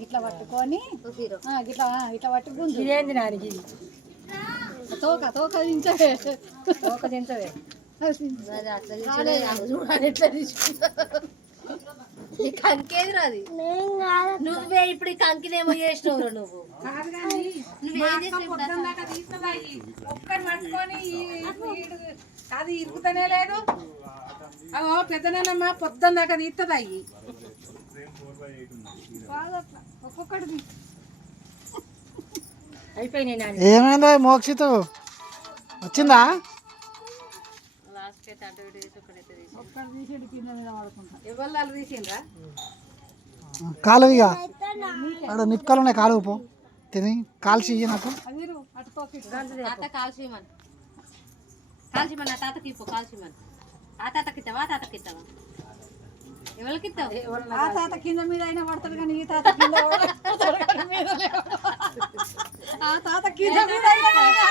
గిట్లా పట్టుకొని గిట్లా ఇట్లా పట్టుకుంది ఇదేంది నానికి తోక తోక దించవే తోక దించవే కంకేది రాది నువ్వే ఇప్పుడు కంకినేమో చేసినావు నువ్వు ఒక్కటి పట్టుకొని అది ఇరుగుతనే లేదు అవో పెద్దనమ్మ పొద్దున్న దాకా తీస్తుంది అయ్యి ఒక్కొక్కటి అయిపోయినాయి. ఏమైందా మోక్షిత్ వచ్చిందా? ఎవరు తీసిండ్రా కాలువిగా అక్కడ నిప్పుకాలు ఉన్నాయి, కాలువ పో తిని కాల్చి ఇయ్యి నాకు. కాల్చిమని కాల్చిమని ఆ తాతకి ఇప్పు కాల్చిమని ఆ తాతకి ఇస్తావా ఆ తాతకి ఇస్తావా ఎవరికి ఇస్తావు? ఆ తాత కింద మీద అయినా పడతాడు కానీ ఈ తాత కింద ఆ తాత కింద మీద అయినా